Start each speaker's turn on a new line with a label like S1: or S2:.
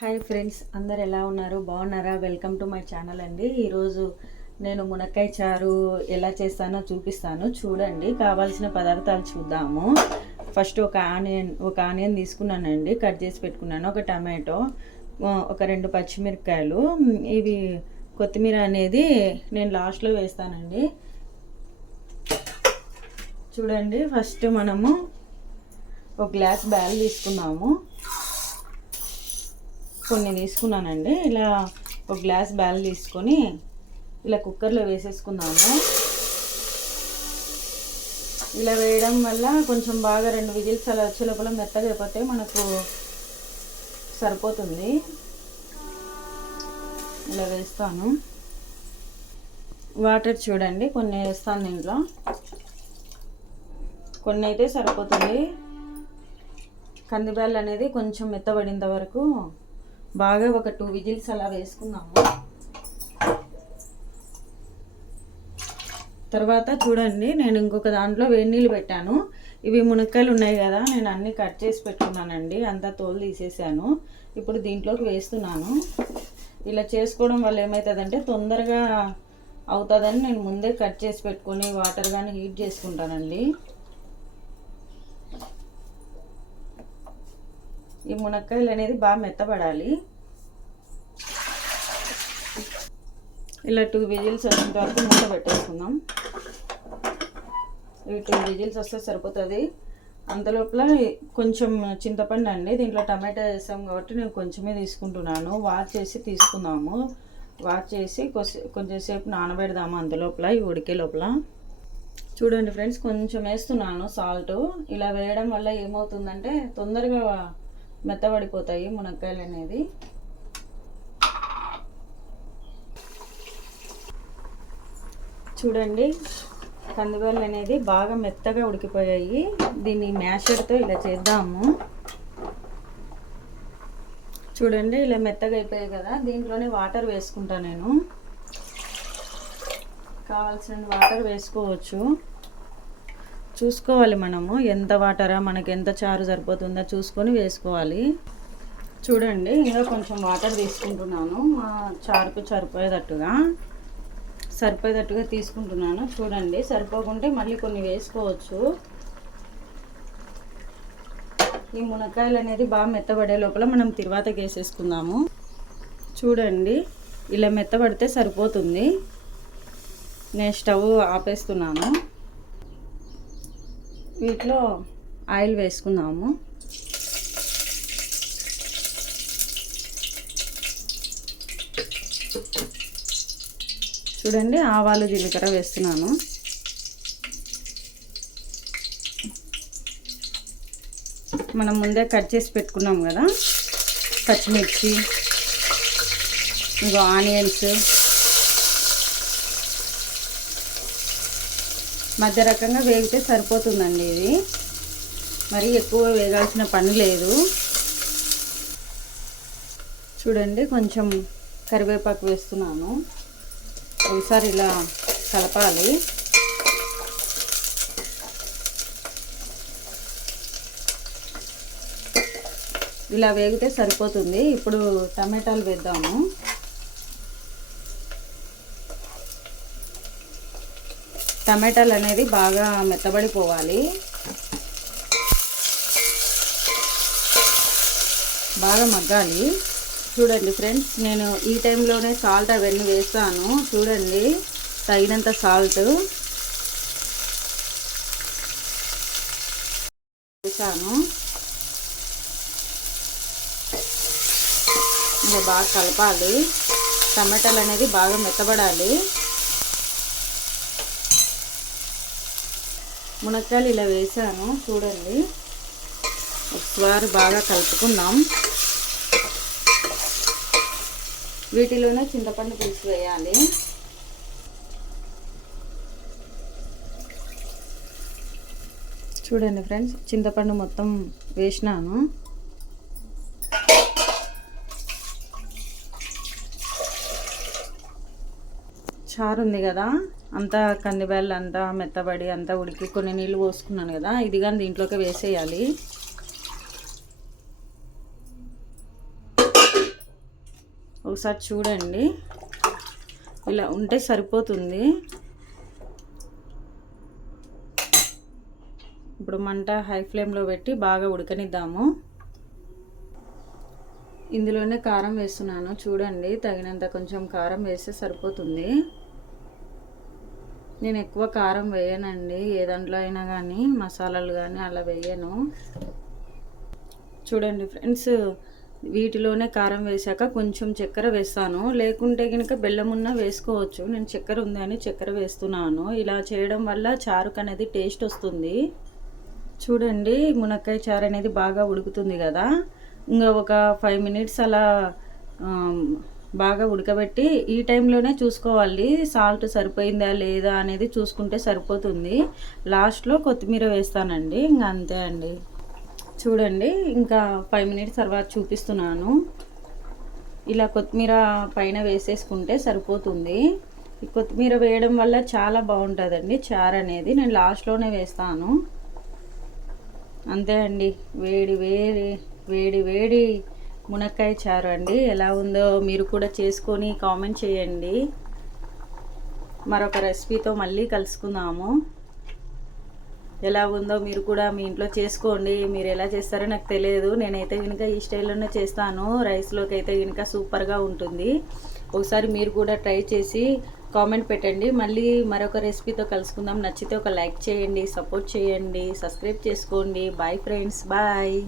S1: Hi friends అందరు ఎలా ఉన్నారు? బాగున్నారా? వెల్కమ్ టు మై ఛానల్ అండి. ఈరోజు నేను మునక్కాయ చారు ఎలా చేస్తానో చూపిస్తాను. చూడండి కావాల్సిన పదార్థాలు చూద్దాము. ఫస్ట్ ఒక ఆనియన్ ఒక ఆనియన్ తీసుకున్నానండి. కట్ చేసి పెట్టుకున్నాను. ఒక టమాటో ఒక రెండు పచ్చిమిరపకాయలు. ఇవి కొత్తిమీర అనేది నేను లాస్ట్లో వేస్తానండి. చూడండి ఫస్ట్ మనము ఒక గ్లాస్ బ్యాల్ తీసుకున్నాము. కొన్ని తీసుకున్నానండి. ఇలా ఒక గ్లాస్ బ్యాల్ తీసుకొని ఇలా కుక్కర్లో వేసేసుకున్నాము ఇలా వేయడం వల్ల కొంచెం బాగా రెండు విజిల్స్ అలా వచ్చే లోపల మెత్తగా అయిపోతే మనకు సరిపోతుంది. ఇలా వేస్తాను. వాటర్ చూడండి కొన్ని వేస్తాను దీంట్లో కొన్ని అయితే సరిపోతుంది. కందిబ్యాల్ అనేది కొంచెం మెత్తబడినంత వరకు బాగా ఒక టూ విజిల్స్ అలా వేసుకున్నాము. తర్వాత చూడండి నేను ఇంకొక దాంట్లో వేడి నీళ్ళు పెట్టాను. ఇవి మునక్కాయలు ఉన్నాయి కదా నేను అన్నీ కట్ చేసి పెట్టుకున్నానండి. అంతా తోలు తీసేసాను. ఇప్పుడు దీంట్లోకి వేస్తున్నాను. ఇలా చేసుకోవడం వల్ల ఏమవుతుందంటే తొందరగా అవుతుందని నేను ముందే కట్ చేసి పెట్టుకొని వాటర్ కానీ హీట్ చేసుకుంటానండి. ఈ మునక్కాయలు అనేది బాగా మెత్తబడాలి. ఇలా టూ విజిల్స్ వచ్చేంత వరకు మూత పెట్టేసుకుందాం. ఈ టూ విజిల్స్ వస్తే సరిపోతుంది. అంతలోపల కొంచెం చింతపండు అండి దీంట్లో టమాటా వేసాం కాబట్టి నేను కొంచెమే తీసుకుంటున్నాను. వాష్ చేసి తీసుకుందాము. వాష్ చేసి కొద్ది కొంచెంసేపు నానబెడదాము అంతలోపల ఈ ఉడికే లోపల. చూడండి ఫ్రెండ్స్ కొంచెం వేస్తున్నాను సాల్ట్. ఇలా వేయడం వల్ల ఏమవుతుందంటే తొందరగా మెత్తబడిపోతాయి మునక్కాయలు అనేది చూడండి కందిపల్లి అనేది బాగా మెత్తగా ఉడికిపోయాయి. దీన్ని మ్యాషర్తో ఇలా చేద్దాము. చూడండి ఇలా మెత్తగా అయిపోయాయి కదా. దీంట్లోనే వాటర్ వేసుకుంటా నేను. కావాల్సిన వాటర్ వేసుకోవచ్చు. చూసుకోవాలి మనము. ఎంత వాటరా మనకి ఎంత చారు సరిపోతుందో చూసుకొని వేసుకోవాలి. చూడండి ఇంకా కొంచెం వాటర్ తీసుకుంటున్నాను. మా చారుకు సరిపోయేటట్టుగా. సరిపోయేటట్టుగా తీసుకుంటున్నాను. చూడండి సరిపోకుంటే మళ్ళీ కొన్ని వేసుకోవచ్చు. ఈ మునక్కాయలు అనేది బాగా మెత్తబడే లోపల మనం తిరువాతకి వేసేసుకుందాము. చూడండి ఇలా మెత్తబడితే సరిపోతుంది. నేను స్టవ్ ఆపేస్తున్నాను. వీటిలో ఆయిల్ వేసుకుందాము. చూడండి ఆవాలు జీలకర్ర వేస్తున్నాను. మనం ముందే కట్ చేసి పెట్టుకున్నాం కదా. పచ్చిమిర్చి ఇంకో ఆనియన్స్. మధ్య రకంగా వేగితే సరిపోతుందండి ఇది. మరి ఎక్కువ వేగాల్సిన పని లేదు. చూడండి కొంచెం కరివేపాకు వేస్తున్నాను. ఒకసారి ఇలా కలపాలి. ఇలా వేగితే సరిపోతుంది. ఇప్పుడు టమాటాలు వేద్దాము. టమాటాలు అనేది బాగా మెత్తబడిపోవాలి. బాగా మగ్గాలి. చూడండి ఫ్రెండ్స్ నేను ఈ టైంలోనే సాల్ట్ అవన్నీ వేస్తాను. చూడండి తగినంత సాల్ట్. వేసాను. ఇంకా బాగా కలపాలి. టమాటాలు అనేది బాగా మెత్తబడాలి. మునక్కాయలు ఇలా వేసాను చూడండి. ఒకసారి బాగా కలుపుకుందాం. వీటిలోనే చింతపండు పులుసు వేయాలి. చూడండి ఫ్రెండ్స్ చింతపండు మొత్తం వేసినాను. చారు ఉంది కదా అంతా కందిబెల్ల అంతా మెత్తబడి అంతా ఉడికి కొన్ని నీళ్ళు పోసుకున్నాను కదా ఇది కానీ దీంట్లోకి వేసేయాలి. ఒకసారి చూడండి. ఇలా ఉంటే సరిపోతుంది. ఇప్పుడు మంట హై ఫ్లేమ్లో పెట్టి బాగా ఉడకనిద్దాము. ఇందులోనే కారం వేస్తున్నాను చూడండి. తగినంత కొంచెం కారం వేస్తే సరిపోతుంది. నేను ఎక్కువ కారం వేయనండి. ఏ దాంట్లో అయినా కానీ మసాలాలు కానీ అలా వేయను. చూడండి ఫ్రెండ్స్ వీటిలోనే కారం వేసాక కొంచెం చక్కెర వేస్తాను. లేకుంటే కనుక బెల్లం ఉన్నా వేసుకోవచ్చు. నేను చక్కెర ఉంది అని చక్కెర వేస్తున్నాను. ఇలా చేయడం వల్ల చారుకు అనేది టేస్ట్ వస్తుంది. చూడండి మునక్కాయ చారు అనేది బాగా ఉడుకుతుంది కదా. ఇంకా ఒక ఫైవ్ మినిట్స్ అలా బాగా ఉడకబెట్టి ఈ టైంలోనే చూసుకోవాలి. సాల్ట్ సరిపోయిందా లేదా అనేది చూసుకుంటే సరిపోతుంది. లాస్ట్లో కొత్తిమీర వేస్తానండి. ఇంకా అంతే అండి. చూడండి ఇంకా ఫైవ్ మినిట్స్ తర్వాత చూపిస్తున్నాను. ఇలా కొత్తిమీర పైన వేసేసుకుంటే సరిపోతుంది. ఈ కొత్తిమీర వేయడం వల్ల చాలా బాగుంటుందండి చారు అనేది. నేను లాస్ట్లోనే వేస్తాను. అంతే అండి. వేడి వేడి వేడి వేడి మునక్కాయ చారు అండి. ఎలా ఉందో మీరు కూడా చేసుకొని కామెంట్ చేయండి. మరొక రెసిపీతో మళ్ళీ కలుసుకుందాము. ఎలా ఉందో మీరు కూడా మీ ఇంట్లో చేసుకోండి. మీరు ఎలా చేస్తారో నాకు తెలియదు. నేనైతే కనుక ఈ స్టైల్లోనే చేస్తాను. రైస్లోకి అయితే కనుక సూపర్గా ఉంటుంది. ఒకసారి మీరు కూడా ట్రై చేసి కామెంట్ పెట్టండి. మళ్ళీ మరొక రెసిపీతో కలుసుకుందాం. నచ్చితే ఒక లైక్ చేయండి సపోర్ట్ చేయండి సబ్స్క్రైబ్ చేసుకోండి. Bye friends. బాయ్.